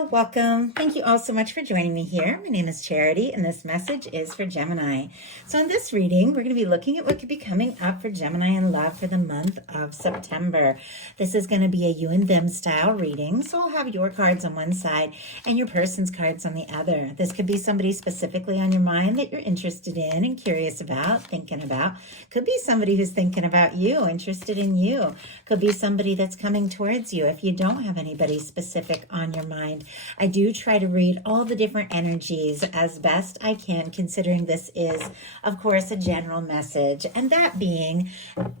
Hello, welcome. Thank you all so much for joining me here. My name is Charity, and this message is for Gemini. So in this reading, we're going to be looking at what could be coming up for Gemini in love for the month of September. This is going to be a you and them style reading. So I'll have your cards on one side and your person's cards on the other. This could be somebody specifically on your mind that you're interested in and curious about, thinking about. Could be somebody who's thinking about you, interested in you. Could be somebody that's coming towards you. If you don't have anybody specific on your mind, I do try to read all the different energies as best I can, considering this is, of course, a general message. And that being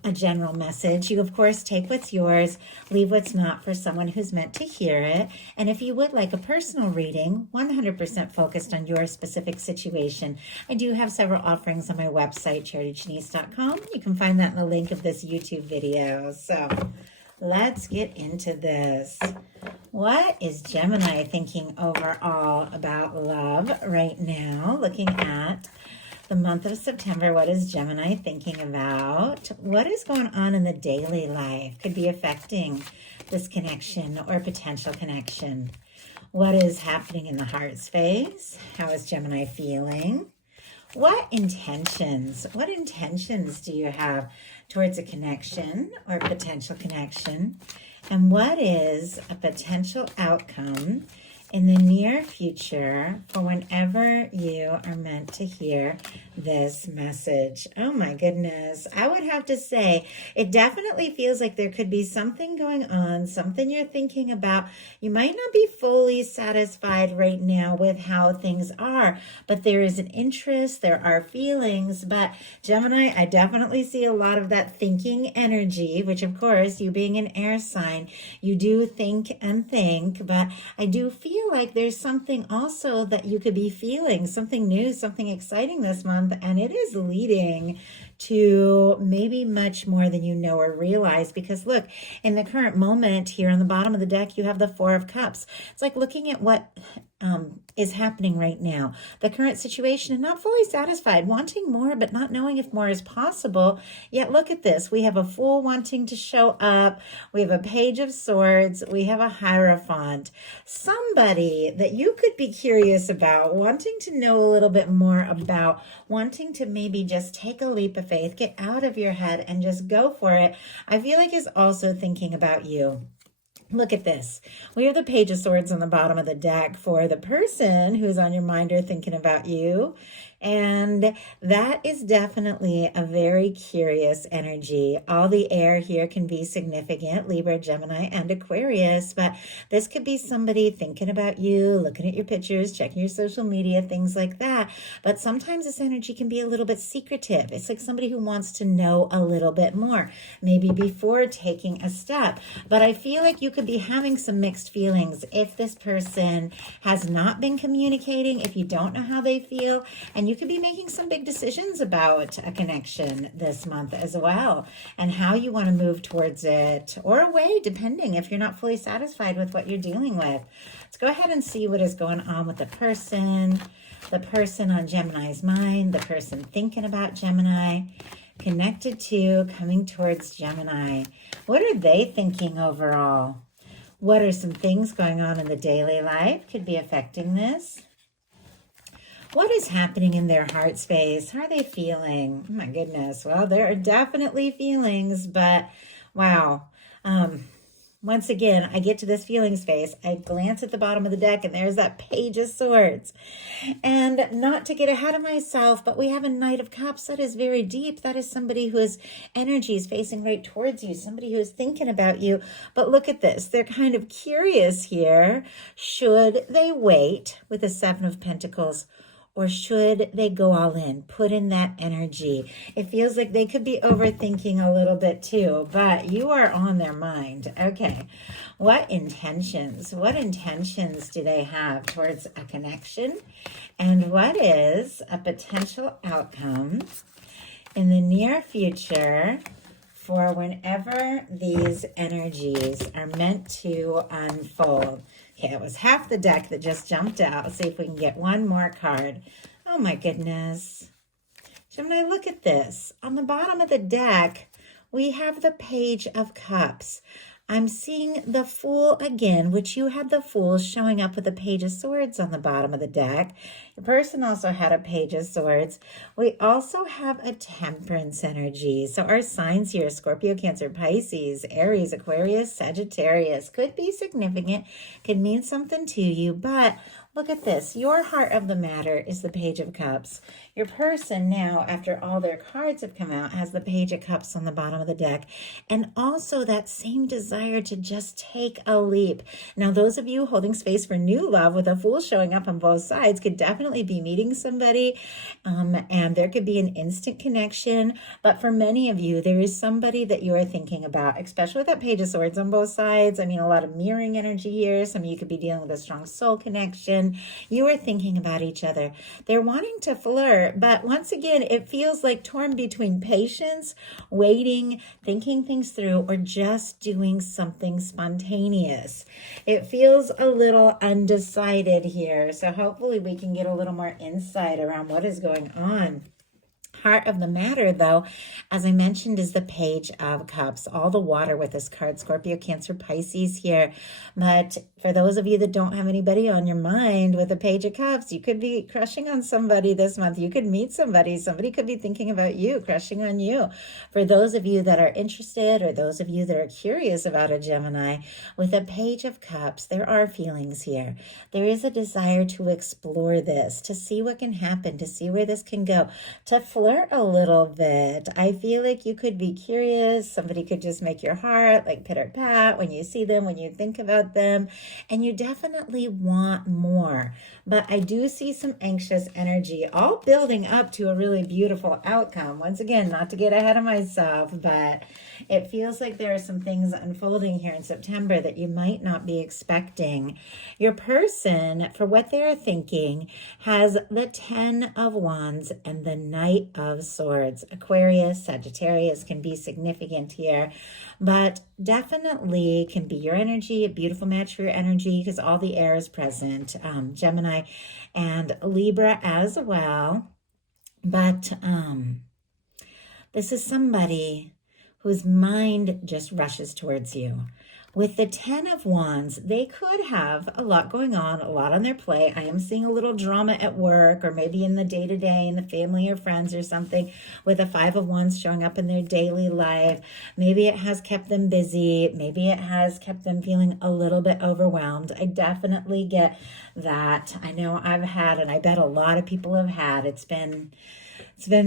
a general message, you, of course, take what's yours, leave what's not for someone who's meant to hear it. And if you would like a personal reading, 100% focused on your specific situation, I do have several offerings on my website, charityjanice.com. You can find that in the link of this YouTube video. So let's get into this. What is Gemini thinking overall about love right now? Looking at the month of September, what is Gemini thinking about? What is going on in the daily life could be affecting this connection or potential connection? What is happening in the heart space? How is Gemini feeling? What intentions do you have towards a connection or potential connection? And what is a potential outcome in the near future for whenever you are meant to hear this message? Oh my goodness. I would have to say it definitely feels like there could be something going on, something you're thinking about. You might not be fully satisfied right now with how things are, but there is an interest, there are feelings. But Gemini, I definitely see a lot of that thinking energy, which of course, you being an air sign, you do think and think, but I do feel like there's something also that you could be feeling, something new, something exciting this month, and it is leading to maybe much more than you know or realize. Because look, in the current moment here on the bottom of the deck, you have the Four of Cups. It's like looking at what is happening right now, the current situation, and not fully satisfied, wanting more, but not knowing if more is possible. Yet look at this. We have a Fool wanting to show up. We have a Page of Swords. We have a Hierophant. Somebody that you could be curious about, wanting to know a little bit more about, wanting to maybe just take a leap of faith, get out of your head and just go for it, I feel like is also thinking about you. Look at this. We have the Page of Swords on the bottom of the deck for the person who's on your mind or thinking about you. And that is definitely a very curious energy. All the air here can be significant, Libra, Gemini, and Aquarius, but this could be somebody thinking about you, looking at your pictures, checking your social media, things like that. But sometimes this energy can be a little bit secretive. It's like somebody who wants to know a little bit more, maybe before taking a step. But I feel like you could be having some mixed feelings if this person has not been communicating, if you don't know how they feel, and you could be making some big decisions about a connection this month as well, and how you want to move towards it or away, depending if you're not fully satisfied with what you're dealing with. Let's go ahead and see what is going on with the person on Gemini's mind, the person thinking about Gemini, connected to, coming towards Gemini. What are they thinking overall? What are some things going on in the daily life could be affecting this? What is happening in their heart space? How are they feeling? Oh my goodness. Well, there are definitely feelings, but wow. Once again, I get to this feeling space. I glance at the bottom of the deck and there's that Page of Swords. And not to get ahead of myself, but we have a Knight of Cups. That is very deep. That is somebody whose energy is facing right towards you, somebody who is thinking about you. But look at this. They're kind of curious here. Should they wait with the Seven of Pentacles? Or should they go all in, put in that energy? It feels like they could be overthinking a little bit too, but you are on their mind. Okay, what intentions do they have towards a connection? And what is a potential outcome in the near future for whenever these energies are meant to unfold? Okay, it was half the deck that just jumped out. Let's see if we can get one more card. Oh my goodness. Gemini, look at this. On the bottom of the deck, we have the Page of Cups. I'm seeing the Fool again, which you had the Fool showing up with a Page of Swords on the bottom of the deck. Your person also had a Page of Swords. We also have a Temperance energy. So our signs here, Scorpio, Cancer, Pisces, Aries, Aquarius, Sagittarius, could be significant, could mean something to you, but look at this. Your heart of the matter is the Page of Cups. Your person now, after all their cards have come out, has the Page of Cups on the bottom of the deck. And also that same desire to just take a leap. Now, those of you holding space for new love with a Fool showing up on both sides could definitely be meeting somebody. And there could be an instant connection. But for many of you, there is somebody that you are thinking about, especially with that Page of Swords on both sides. I mean, a lot of mirroring energy here. Some of you could be dealing with a strong soul connection. You are thinking about each other. They're wanting to flirt, but once again, it feels like torn between patience, waiting, thinking things through, or just doing something spontaneous. It feels a little undecided here, so hopefully we can get a little more insight around what is going on. Heart of the matter, though, as I mentioned, is the Page of Cups. All the water with this card, Scorpio, Cancer, Pisces here. But for those of you that don't have anybody on your mind with a Page of Cups, you could be crushing on somebody this month. You could meet somebody. Somebody could be thinking about you, crushing on you. For those of you that are interested, or those of you that are curious about a Gemini, with a Page of Cups, there are feelings here. There is a desire to explore this, to see what can happen, to see where this can go, to flirt a little bit. I feel like you could be curious. Somebody could just make your heart like pitter pat when you see them, when you think about them, and you definitely want more. But I do see some anxious energy, all building up to a really beautiful outcome. Once again, not to get ahead of myself, but it feels like there are some things unfolding here in September that you might not be expecting. Your person, for what they're thinking, has the 10 of Wands and the Knight of Swords. Aquarius, Sagittarius can be significant here, but definitely can be your energy, a beautiful match for your energy because all the air is present. Gemini and Libra as well. But this is somebody whose mind just rushes towards you. With the 10 of Wands, they could have a lot going on, a lot on their plate. I am seeing a little drama at work, or maybe in the day-to-day, in the family or friends or something, with a 5 of Wands showing up in their daily life. Maybe it has kept them busy. Maybe it has kept them feeling a little bit overwhelmed. I definitely get that. I know I've had, and I bet a lot of people have had, it's been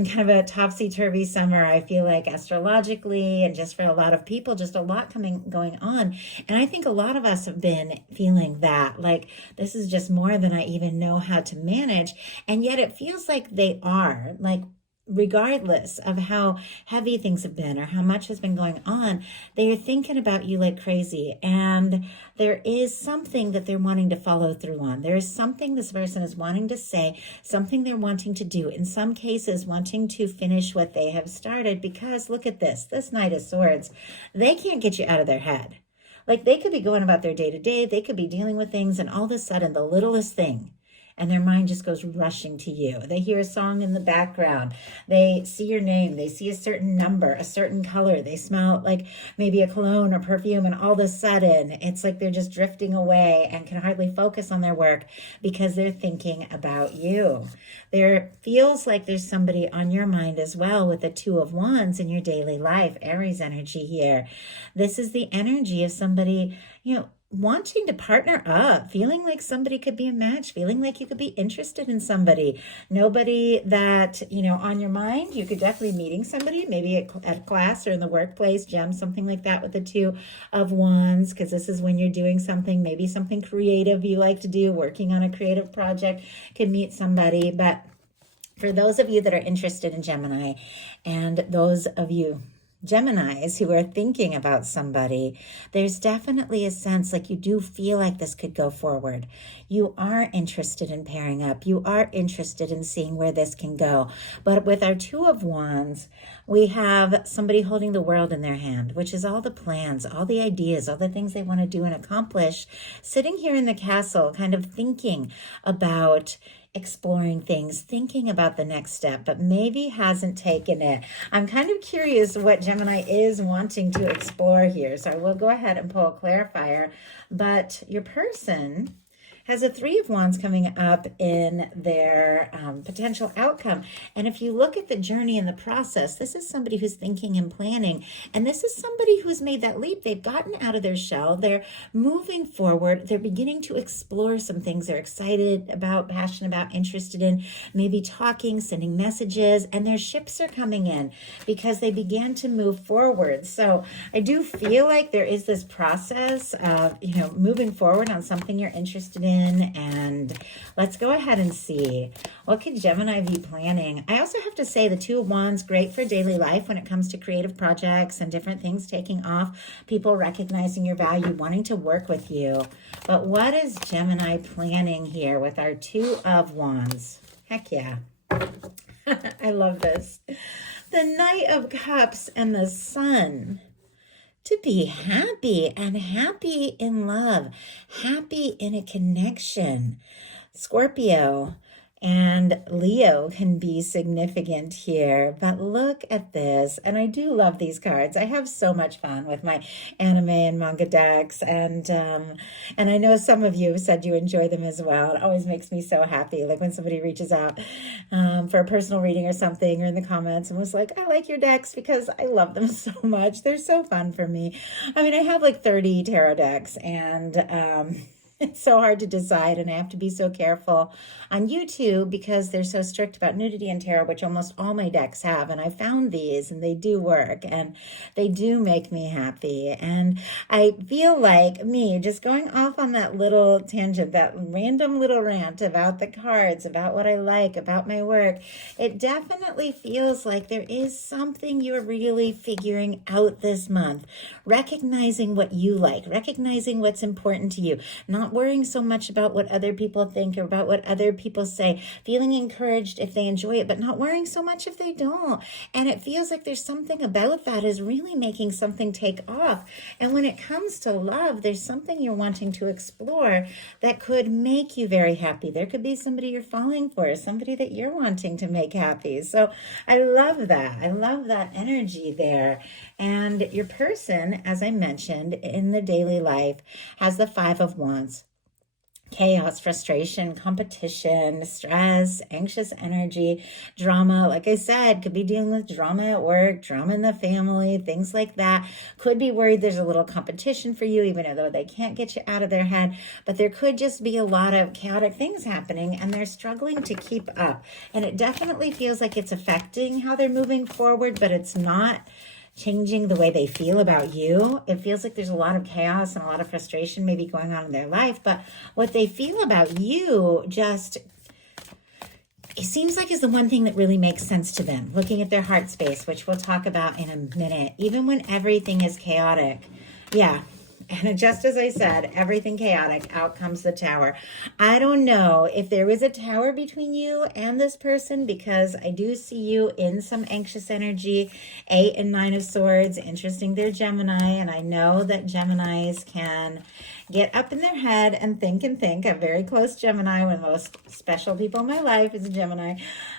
kind of a topsy-turvy summer, I feel like, astrologically, and just for a lot of people, just a lot going on. And I think a lot of us have been feeling that, like, this is just more than I even know how to manage. And yet it feels like they are, like, regardless of how heavy things have been or how much has been going on, they are thinking about you like crazy. And there is something that they're wanting to follow through on. There is something this person is wanting to say, something they're wanting to do. In some cases, wanting to finish what they have started, because look at this Knight of Swords. They can't get you out of their head. Like, they could be going about their day-to-day. They could be dealing with things, and all of a sudden, the littlest thing, and their mind just goes rushing to you. They hear a song in the background. They see your name. They see a certain number, a certain color. They smell like maybe a cologne or perfume, and all of a sudden, it's like they're just drifting away and can hardly focus on their work because they're thinking about you. There feels like there's somebody on your mind as well with the 2 of Wands in your daily life. Aries energy here. This is the energy of somebody, wanting to partner up, feeling like somebody could be a match, feeling like you could be interested in somebody. Nobody that, on your mind. You could definitely meeting somebody, maybe at class or in the workplace, something like that with the 2 of Wands, because this is when you're doing something, maybe something creative you like to do, working on a creative project, could meet somebody. But for those of you that are interested in Gemini, and those of you Geminis who are thinking about somebody, there's definitely a sense like you do feel like this could go forward. You are interested in pairing up. You are interested in seeing where this can go. But with our 2 of Wands, we have somebody holding the world in their hand, which is all the plans, all the ideas, all the things they want to do and accomplish, sitting here in the castle, kind of thinking about exploring things, thinking about the next step, but maybe hasn't taken it. I'm kind of curious what Gemini is wanting to explore here. So I will go ahead and pull a clarifier, but your person has a Three of Wands coming up in their potential outcome. And if you look at the journey and the process, this is somebody who's thinking and planning. And this is somebody who's made that leap. They've gotten out of their shell. They're moving forward. They're beginning to explore some things they're excited about, passionate about, interested in, maybe talking, sending messages, and their ships are coming in because they began to move forward. So I do feel like there is this process of, moving forward on something you're interested in. And let's go ahead and see, what could Gemini be planning? I also have to say the Two of Wands, great for daily life when it comes to creative projects and different things taking off, people recognizing your value, wanting to work with you. But what is Gemini planning here with our Two of Wands? Heck yeah. I love this. The Knight of Cups and the Sun. To be happy and happy in love, happy in a connection. Scorpio and Leo can be significant here, but look at this. And I do love these cards. I have so much fun with my anime and manga decks. And I know some of you have said you enjoy them as well. It always makes me so happy. Like when somebody reaches out for a personal reading or something, or in the comments and was like, I like your decks because I love them so much. They're so fun for me. I mean, I have like 30 tarot decks, and it's so hard to decide, and I have to be so careful on YouTube because they're so strict about nudity and tarot, which almost all my decks have. And I found these, and they do work, and they do make me happy. And I feel like me just going off on that little tangent, that random little rant about the cards, about what I like, about my work. It definitely feels like there is something you're really figuring out this month, recognizing what you like, recognizing what's important to you, not worrying so much about what other people think or about what other people say, feeling encouraged if they enjoy it, but not worrying so much if they don't. And it feels like there's something about that is really making something take off. And when it comes to love, there's something you're wanting to explore that could make you very happy. There could be somebody you're falling for, somebody that you're wanting to make happy. So I love that. I love that energy there. And your person, as I mentioned, in the daily life has the Five of Wands. Chaos, frustration, competition, stress, anxious energy, drama. Like I said, could be dealing with drama at work, drama in the family, things like that. Could be worried there's a little competition for you, even though they can't get you out of their head. But there could just be a lot of chaotic things happening, and they're struggling to keep up. And it definitely feels like it's affecting how they're moving forward, but it's not changing the way they feel about you. It feels like there's a lot of chaos and a lot of frustration maybe going on in their life, but what they feel about you just, it seems like is the one thing that really makes sense to them, looking at their heart space, which we'll talk about in a minute, even when everything is chaotic. Yeah. And just as I said, everything chaotic, out comes the Tower. I don't know if there was a tower between you and this person, because I do see you in some anxious energy. 8 and 9 of Swords, interesting, they're Gemini, and I know that Geminis can get up in their head and think and think. A very close Gemini, one of the most special people in my life is a Gemini.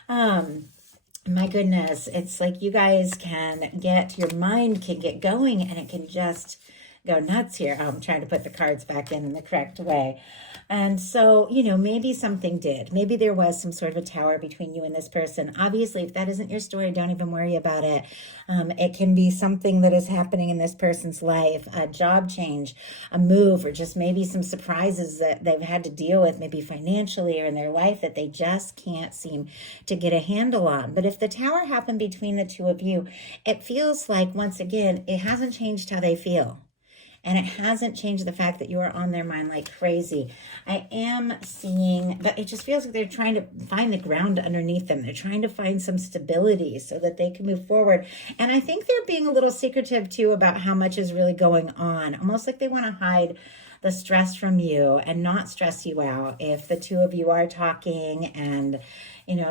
My goodness, it's like you guys can get, your mind can get going, and it can just go nuts here. I'm trying to put the cards back in the correct way. And so, maybe something did. Maybe there was some sort of a tower between you and this person. Obviously, if that isn't your story, don't even worry about it. It can be something that is happening in this person's life, a job change, a move, or just maybe some surprises that they've had to deal with, maybe financially or in their life, that they just can't seem to get a handle on. But if the tower happened between the two of you, it feels like, once again, it hasn't changed how they feel. And it hasn't changed the fact that you are on their mind like crazy. I am seeing, but it just feels like they're trying to find the ground underneath them. They're trying to find some stability so that they can move forward. And I think they're being a little secretive too about how much is really going on. Almost like they want to hide the stress from you and not stress you out if the two of you are talking and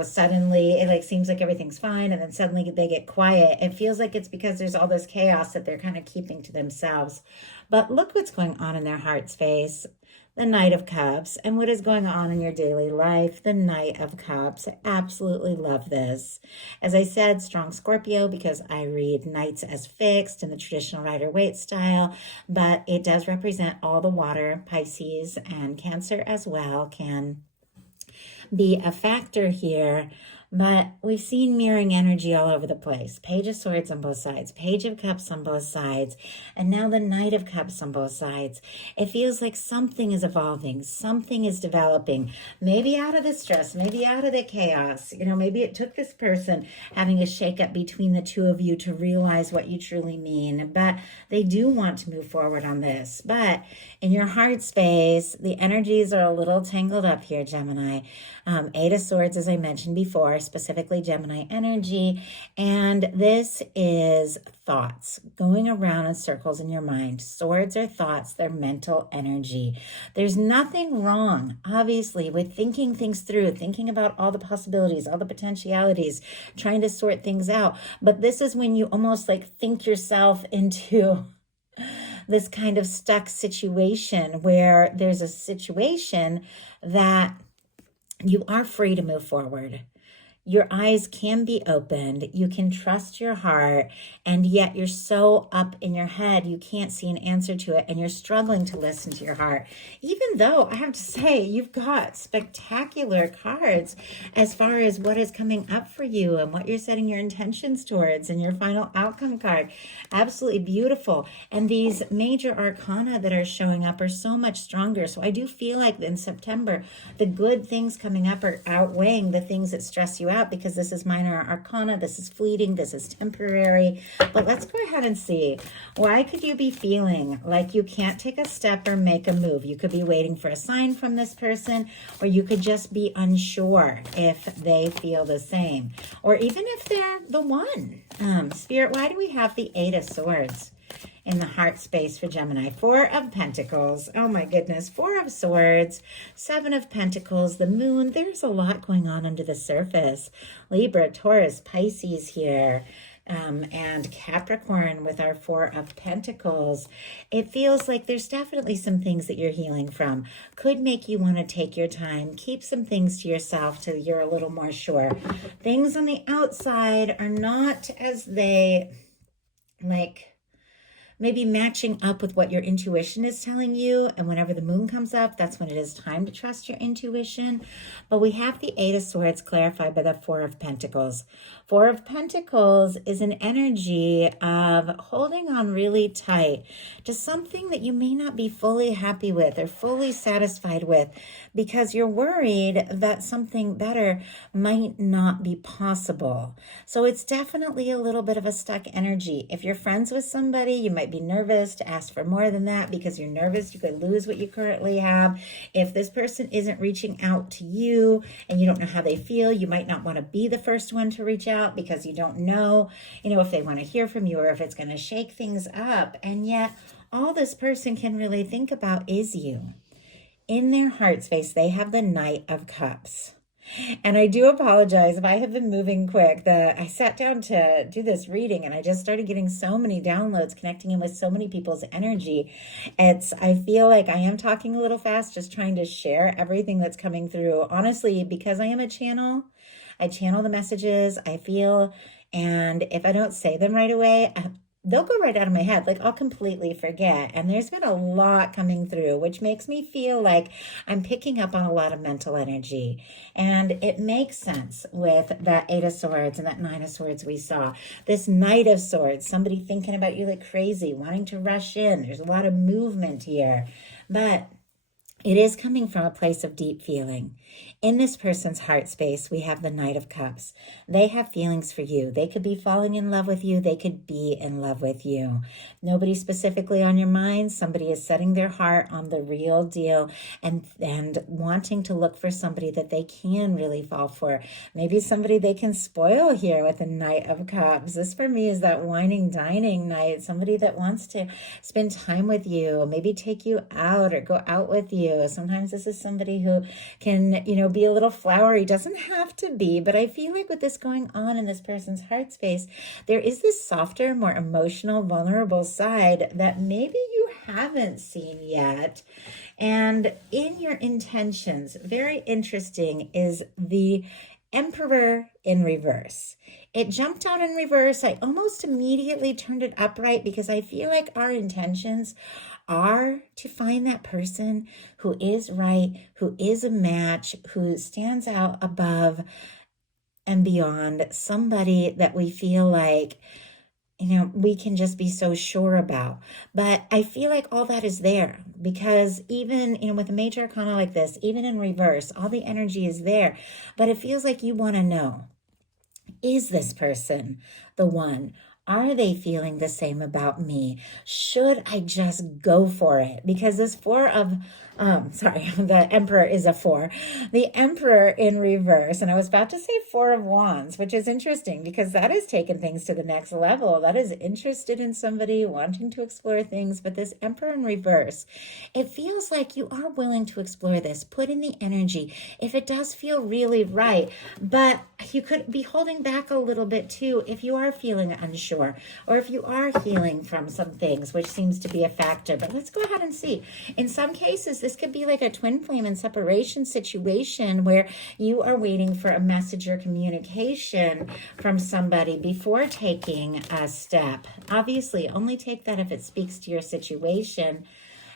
suddenly it seems like everything's fine, and then suddenly they get quiet. It feels like it's because there's all this chaos that they're kind of keeping to themselves. But look what's going on in their heart space. the Knight of Cups, and what is going on in your daily life, the Knight of Cups. I absolutely love this. As I said, strong Scorpio, because I read Knights as fixed in the traditional Rider-Waite style, but it does represent all the water. Pisces and Cancer as well can be a factor here. But we've seen mirroring energy all over the place. Page of Swords on both sides, Page of Cups on both sides, and now the Knight of Cups on both sides. It feels like something is evolving, something is developing, maybe out of the stress, maybe out of the chaos. Maybe it took this person having a shakeup between the two of you to realize what you truly mean. But they do want to move forward on this. But in your heart space, the energies are a little tangled up here, Gemini. Eight of Swords, as I mentioned before, specifically Gemini energy. And this is thoughts going around in circles in your mind. Swords are thoughts, they're mental energy. There's nothing wrong, obviously, with thinking things through, thinking about all the possibilities, all the potentialities, trying to sort things out. But this is when you almost like think yourself into this kind of stuck situation where there's a situation that you are free to move forward. Your eyes can be opened. You can trust your heart, and yet you're so up in your head, you can't see an answer to it, and you're struggling to listen to your heart. Even though I have to say, you've got spectacular cards as far as what is coming up for you and what you're setting your intentions towards, and your final outcome card. Absolutely beautiful. And these major arcana that are showing up are so much stronger. So I do feel like in September, the good things coming up are outweighing the things that stress you out, because this is minor arcana, this is fleeting, this is temporary. But let's go ahead and see. Why could you be feeling like you can't take a step or make a move? You could be waiting for a sign from this person, or you could just be unsure if they feel the same, or even if they're the one. Spirit, why do we have the Eight of Swords in the heart space for Gemini? Four of Pentacles. Oh my goodness. Four of Swords. Seven of Pentacles. The Moon. There's a lot going on under the surface. Libra, Taurus, Pisces here. And Capricorn with our Four of Pentacles. It feels like there's definitely some things that you're healing from. Could make you want to take your time. Keep some things to yourself till you're a little more sure. Things on the outside are not as they maybe matching up with what your intuition is telling you. And whenever the moon comes up, that's when it is time to trust your intuition. But we have the Eight of Swords clarified by the Four of Pentacles. Four of Pentacles is an energy of holding on really tight to something that you may not be fully happy with or fully satisfied with, because you're worried that something better might not be possible. So it's definitely a little bit of a stuck energy. If you're friends with somebody, you might be nervous to ask for more than that because you're nervous you could lose what you currently have. If this person isn't reaching out to you and you don't know how they feel, you might not want to be the first one to reach out because you don't know, if they want to hear from you or if it's going to shake things up. And yet all this person can really think about is you. In their heart space, they have the Knight of Cups. And I do apologize if I have been moving quick. I sat down to do this reading and I just started getting so many downloads, connecting in with so many people's energy. I feel like I am talking a little fast, just trying to share everything that's coming through. Honestly, because I am a channel, I channel the messages I feel, and if I don't say them right away, they'll go right out of my head. Like I'll completely forget. And there's been a lot coming through, which makes me feel like I'm picking up on a lot of mental energy. And it makes sense with that Eight of Swords and that Nine of Swords we saw. This Knight of Swords, somebody thinking about you like crazy, wanting to rush in. There's a lot of movement here. But it is coming from a place of deep feeling. In this person's heart space, we have the Knight of Cups. They have feelings for you. They could be falling in love with you. They could be in love with you. Nobody specifically on your mind. Somebody is setting their heart on the real deal and wanting to look for somebody that they can really fall for. Maybe somebody they can spoil here with the Knight of Cups. This for me is that wining, dining night. Somebody that wants to spend time with you, maybe take you out or go out with you. Sometimes this is somebody who can, be a little flowery. Doesn't have to be, but I feel like with this going on in this person's heart space, there is this softer, more emotional, vulnerable side that maybe you haven't seen yet. And in your intentions, very interesting, is the Emperor in reverse. It jumped out in reverse. I almost immediately turned it upright because I feel like our intentions are to find that person who is right, who is a match, who stands out above and beyond, somebody that we feel like, we can just be so sure about. But I feel like all that is there because even, with a major arcana like this, even in reverse, all the energy is there. But it feels like you want to know, is this person the one? Are they feeling the same about me? Should I just go for it? Because this the Emperor is a 4. The Emperor in reverse, and I was about to say 4 of Wands, which is interesting because that is taking things to the next level. That is interested in somebody, wanting to explore things. But this Emperor in reverse, it feels like you are willing to explore this, put in the energy, if it does feel really right. But you could be holding back a little bit too if you are feeling unsure, or if you are healing from some things, which seems to be a factor. But let's go ahead and see. In some cases, this could be like a twin flame and separation situation where you are waiting for a message or communication from somebody before taking a step. Obviously, only take that if it speaks to your situation.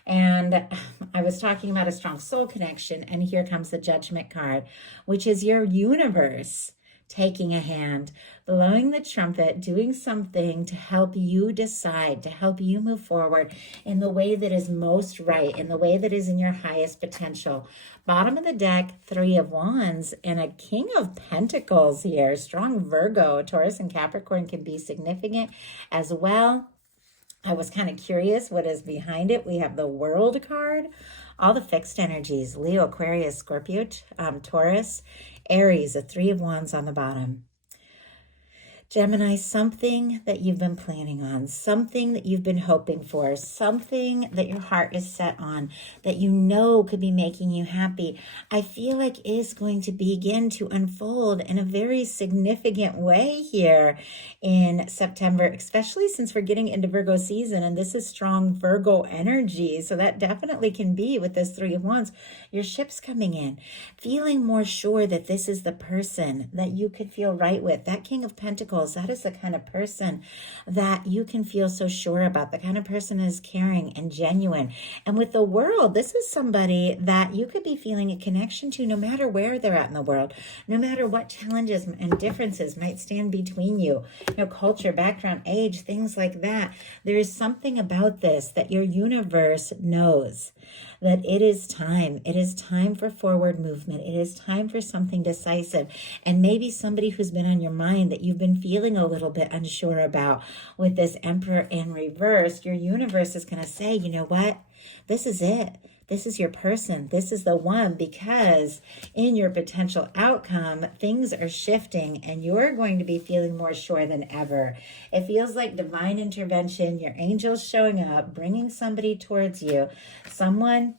And I was talking about a strong soul connection, and here comes the Judgment card, which is your universe taking a hand, blowing the trumpet, doing something to help you decide, to help you move forward in the way that is most right, in the way that is in your highest potential. Bottom of the deck, 3 of Wands and a King of Pentacles here. Strong Virgo, Taurus, and Capricorn can be significant as well. I was kind of curious what is behind it. We have the World card, all the fixed energies, Leo, Aquarius, Scorpio, Taurus, Aries, a 3 of Wands on the bottom. Gemini, something that you've been planning on, something that you've been hoping for, something that your heart is set on, that you know could be making you happy, I feel like is going to begin to unfold in a very significant way here in September, especially since we're getting into Virgo season, and this is strong Virgo energy. So that definitely can be with this 3 of Wands. Your ship's coming in, feeling more sure that this is the person that you could feel right with. That King of Pentacles, that is the kind of person that you can feel so sure about. The kind of person is caring and genuine. And with the World, this is somebody that you could be feeling a connection to no matter where they're at in the world, no matter what challenges and differences might stand between you, culture, background, age, things like that. There is something about this that your universe knows that it is time. It is time for forward movement. It is time for something decisive. And maybe somebody who's been on your mind that you've been feeling a little bit unsure about with this Emperor in reverse, your universe is going to say, you know what? This is it. This is your person. This is the one, because in your potential outcome, things are shifting and you're going to be feeling more sure than ever. It feels like divine intervention, your angels showing up, bringing somebody towards you, someone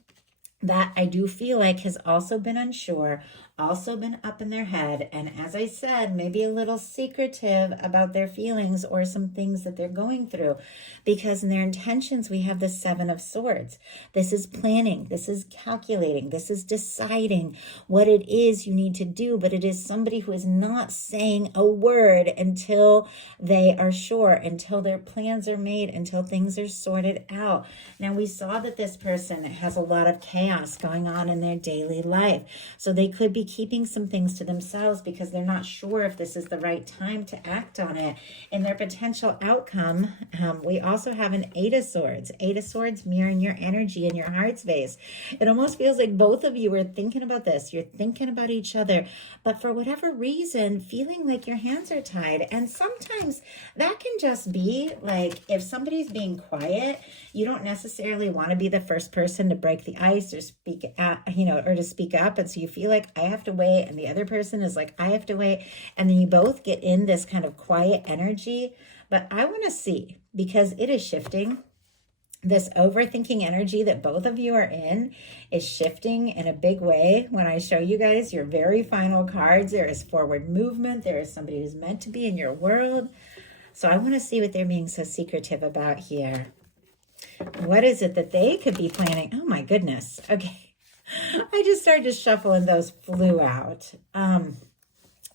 that I do feel like has also been unsure, also been up in their head, and as I said, maybe a little secretive about their feelings or some things that they're going through, because in their intentions we have the 7 of Swords. This is planning, this is calculating, this is deciding what it is you need to do, but it is somebody who is not saying a word until they are sure, until their plans are made, until things are sorted out. Now we saw that this person has a lot of chaos going on in their daily life, so they could be keeping some things to themselves because they're not sure if this is the right time to act on it. In their potential outcome, we also have an 8 of Swords. 8 of Swords mirroring your energy in your heart space. It almost feels like both of you are thinking about this. You're thinking about each other, but for whatever reason, feeling like your hands are tied. And sometimes that can just be like if somebody's being quiet, you don't necessarily want to be the first person to break the ice or speak out, or to speak up. And so you feel like I have to wait, and the other person is like, I have to wait. And then you both get in this kind of quiet energy. But I want to see, because it is shifting. This overthinking energy that both of you are in is shifting in a big way. When I show you guys your very final cards, there is forward movement. There is somebody who's meant to be in your world. So I want to see what they're being so secretive about here. What is it that they could be planning? Oh my goodness. Okay. I just started to shuffle and those flew out.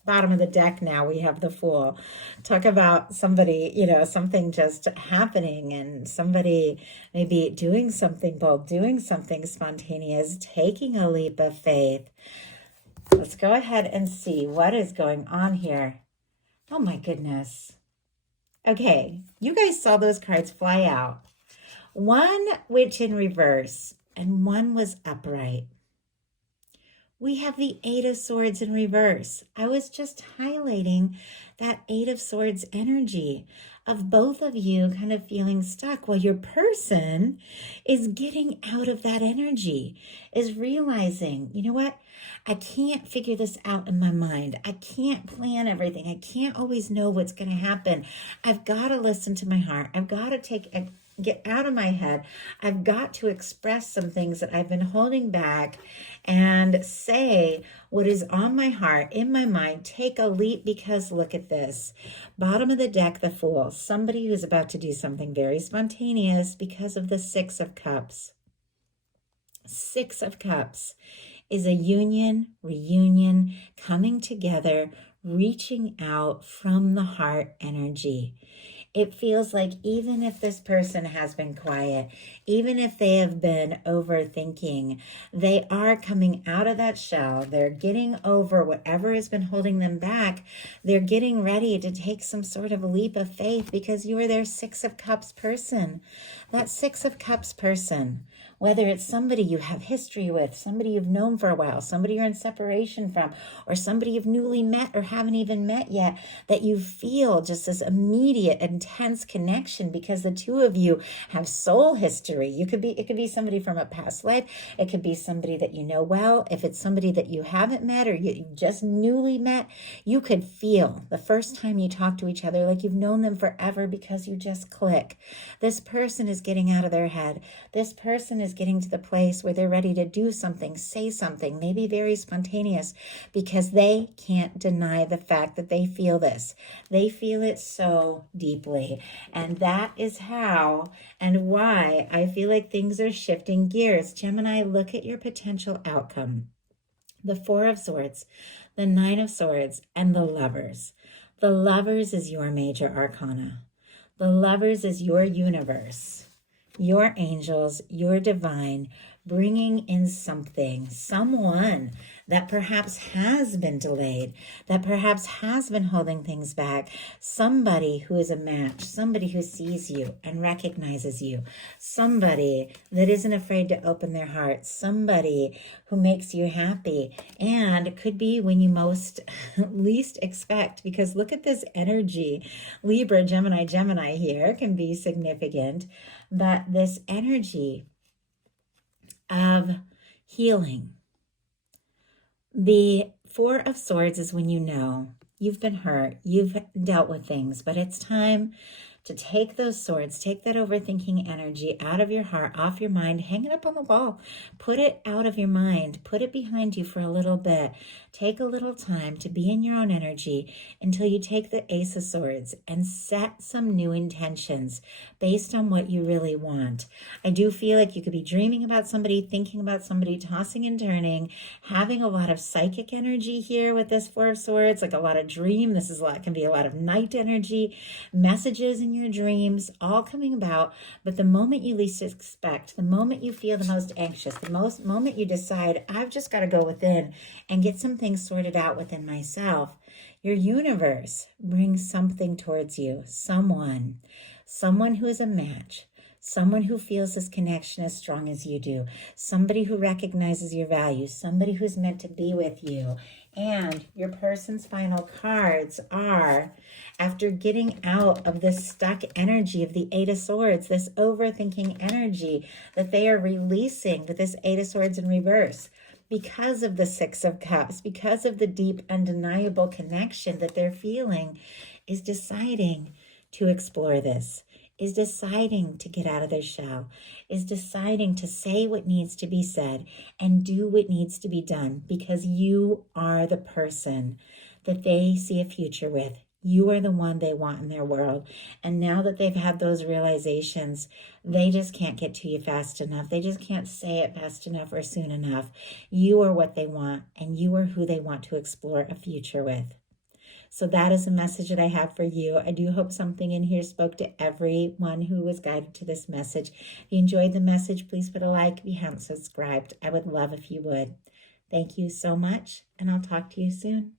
Bottom of the deck now, we have the Fool. Talk about somebody, something just happening and somebody maybe doing something bold, doing something spontaneous, taking a leap of faith. Let's go ahead and see what is going on here. Oh my goodness. Okay, you guys saw those cards fly out. One which in reverse and one was upright. We have the Eight of Swords in reverse. I was just highlighting that Eight of Swords energy of both of you kind of feeling stuck while your person is getting out of that energy, is realizing, you know what? I can't figure this out in my mind. I can't plan everything. I can't always know what's going to happen. I've got to listen to my heart. I've got to get out of my head. I've got to express some things that I've been holding back and say what is on my heart, in my mind. Take a leap, because look at this. Bottom of the deck, the Fool. Somebody who's about to do something very spontaneous because of the Six of Cups. Six of Cups is a union, reunion, coming together, reaching out from the heart energy. It feels like even if this person has been quiet, even if they have been overthinking, they are coming out of that shell. They're getting over whatever has been holding them back. They're getting ready to take some sort of leap of faith, because you are their Six of Cups person. That Six of Cups person, whether it's somebody you have history with, somebody you've known for a while, somebody you're in separation from, or somebody you've newly met or haven't even met yet, that you feel just this immediate, intense connection because the two of you have soul history. It could be somebody from a past life. It could be somebody that you know well. If it's somebody that you haven't met or you just newly met, you could feel the first time you talk to each other like you've known them forever because you just click. This person is getting out of their head. This person is getting to the place where they're ready to do something, say something, maybe very spontaneous, because they can't deny the fact that they feel this. They feel it so deeply. And that is how and why I feel like things are shifting gears. Gemini, look at your potential outcome. The Four of Swords, the Nine of Swords, and the Lovers. The Lovers is your major arcana. The Lovers is your universe, your angels, your divine, bringing in something, someone that perhaps has been delayed, that perhaps has been holding things back, somebody who is a match, somebody who sees you and recognizes you, somebody that isn't afraid to open their heart, somebody who makes you happy, and it could be when you most least expect, because look at this energy. Libra, Gemini here can be significant, but this energy of healing. The Four of Swords is when you know you've been hurt, you've dealt with things, but it's time to take those swords, take that overthinking energy out of your heart, off your mind, hang it up on the wall, put it out of your mind, put it behind you for a little bit. Take a little time to be in your own energy until you take the Ace of Swords and set some new intentions based on what you really want. I do feel like you could be dreaming about somebody, thinking about somebody, tossing and turning, having a lot of psychic energy here with this Four of Swords, like a lot of dream. This is can be a lot of night energy, messages in your dreams, all coming about. But the moment you least expect, the moment you feel the most anxious, the moment you decide, I've just got to go within and get some things sorted out within myself, your universe brings something towards you, someone who is a match, someone who feels this connection as strong as you do, somebody who recognizes your value, somebody who's meant to be with you. And your person's final cards are, after getting out of this stuck energy of the Eight of Swords, this overthinking energy that they are releasing with this Eight of Swords in reverse, because of the Six of Cups, because of the deep, undeniable connection that they're feeling, is deciding to explore this, is deciding to get out of their shell, is deciding to say what needs to be said and do what needs to be done, because you are the person that they see a future with. You are the one they want in their world. And now that they've had those realizations, they just can't get to you fast enough. They just can't say it fast enough or soon enough. You are what they want, and you are who they want to explore a future with. So that is a message that I have for you. I do hope something in here spoke to everyone who was guided to this message. If you enjoyed the message, please put a like. If you haven't subscribed, I would love if you would. Thank you so much, and I'll talk to you soon.